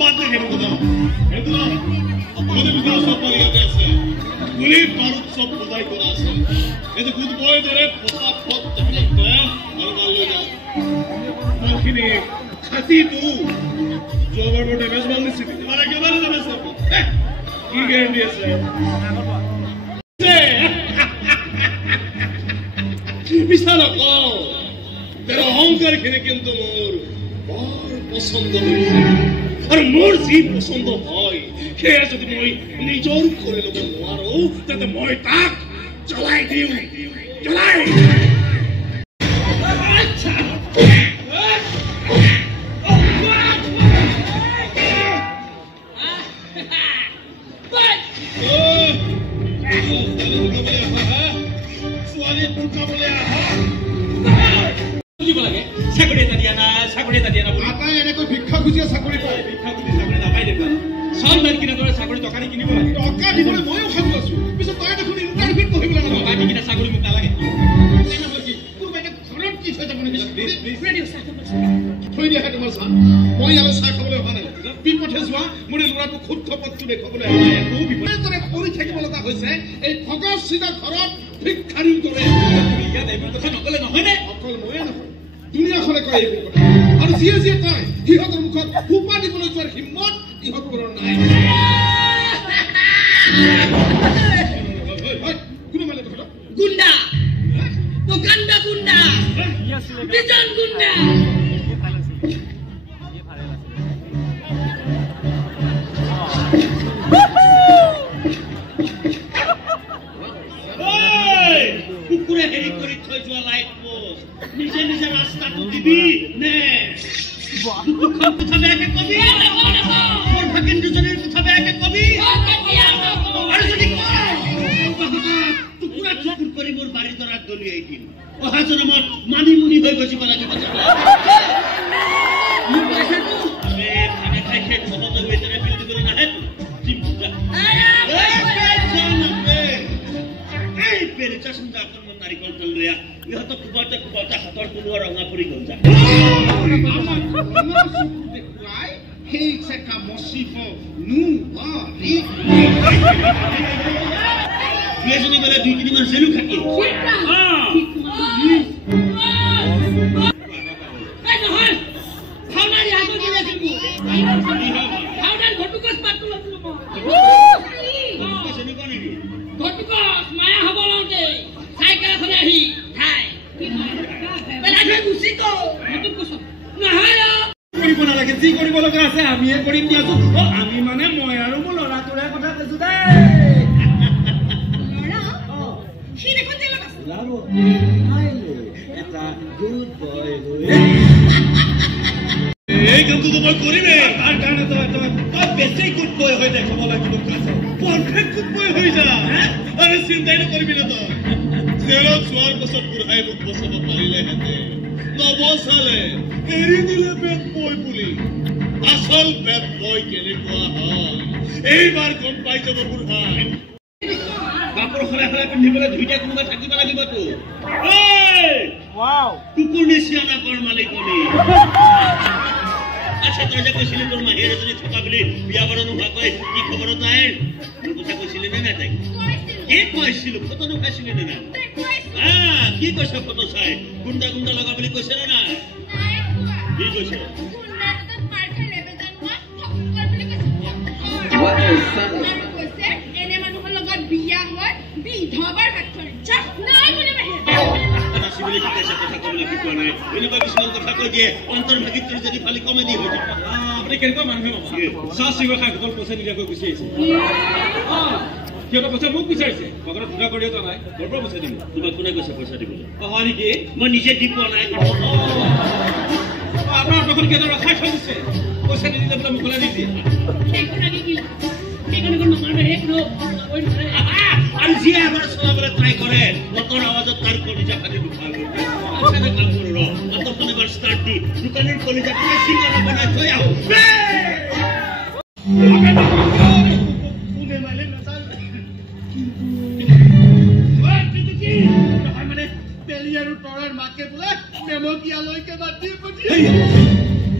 বাদ দে কেন কথা এতো না আমাদের ভিতরে সব পরিয়াতে আছে গুলি বারুদ সব খোদাই করা আছে এই যে গুড বয় ধরে ফটাফট দেখলে আর মাল লই যা মালখিনি খাতি তু জোবার বটে বেশ ভালো দিছি এবার একেবারে ড্যামেজ করবি কি গ্যারান্টি আছে বিশাল কও তোর অহংকার খেলে কিন্তু মোর বড় পছন্দ হইছে আর মোর জি পছন্দ হয় সে যদি মই নিজর করে লব নোৱাৰো তাতে মই তাক চলাই দিও চলাই আচ্ছা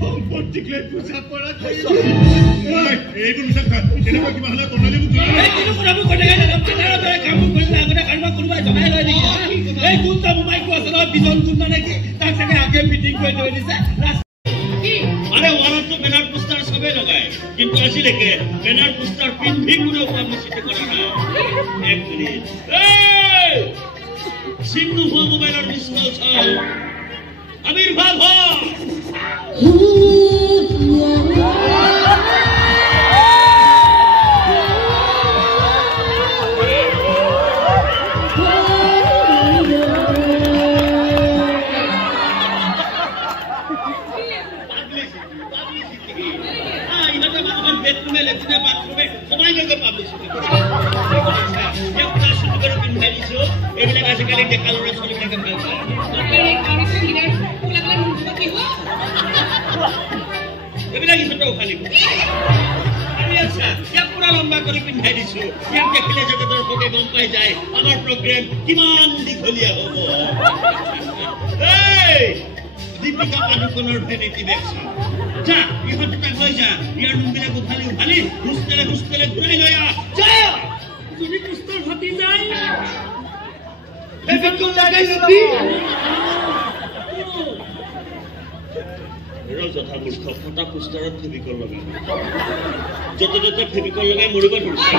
সম্পত্তিক লৈ পূজা কৰা এইটো নিচা এনেকুৱা কিবা হ'লে বনালি মোক কিন্তু কথাবোৰ কৈ থাকে পাতাৰৰ দৰে কামবোৰ কৰিলে আগতে কাৰোবাক কোনোবাই জনাই লয় নেকি এই কোনটা মোবাইলটো আছে নহয় বিজন কোনটা নেকি তাক চাগে আগে মিটিং কৰি থৈ দিছে আৰে ওয়ালাতো ব্যানাৰ পোস্টাৰ সবে লাগায় কিন্তু আজিলেকে ব্যানাৰ পোস্টাৰ পিন্ধি কোনেও পাবলিসিটি কৰা নাই এক মিনিট এই সিংহু মোবাইলৰ মিছকল চাও আবিৰ্ভাৱ এইবিলাক আজিকালি ডেকা ল'ৰা ছোৱালীবিলাকে ভাল পায় এইবিলাক ইহঁতক খালি ইয়াক পুৰা লম্বা কৰি পিন্ধাই দিছো ইয়াক দেখিলে যাতে দৰ্শকে গম পাই যায় আমাৰ প্ৰগ্ৰেম কিমান দীঘলীয়া হ'ব দীপিকা পাডুকনৰ ভেনিটি বেগ যা ইহঁত দুটাক লৈ যা ইয়াৰ নুমবিলাক উঠালি উঠালি হোষ্টেলে ঘূৰাই লৈ আহ যা যদি পুষ্টৰ ঘটি যায় যথা মূৰ্খ ফটা পোষ্টাৰত ফেভিকল লগাই য'তে ত'তে ফেভিকল লগাই মৰিব ধৰিছে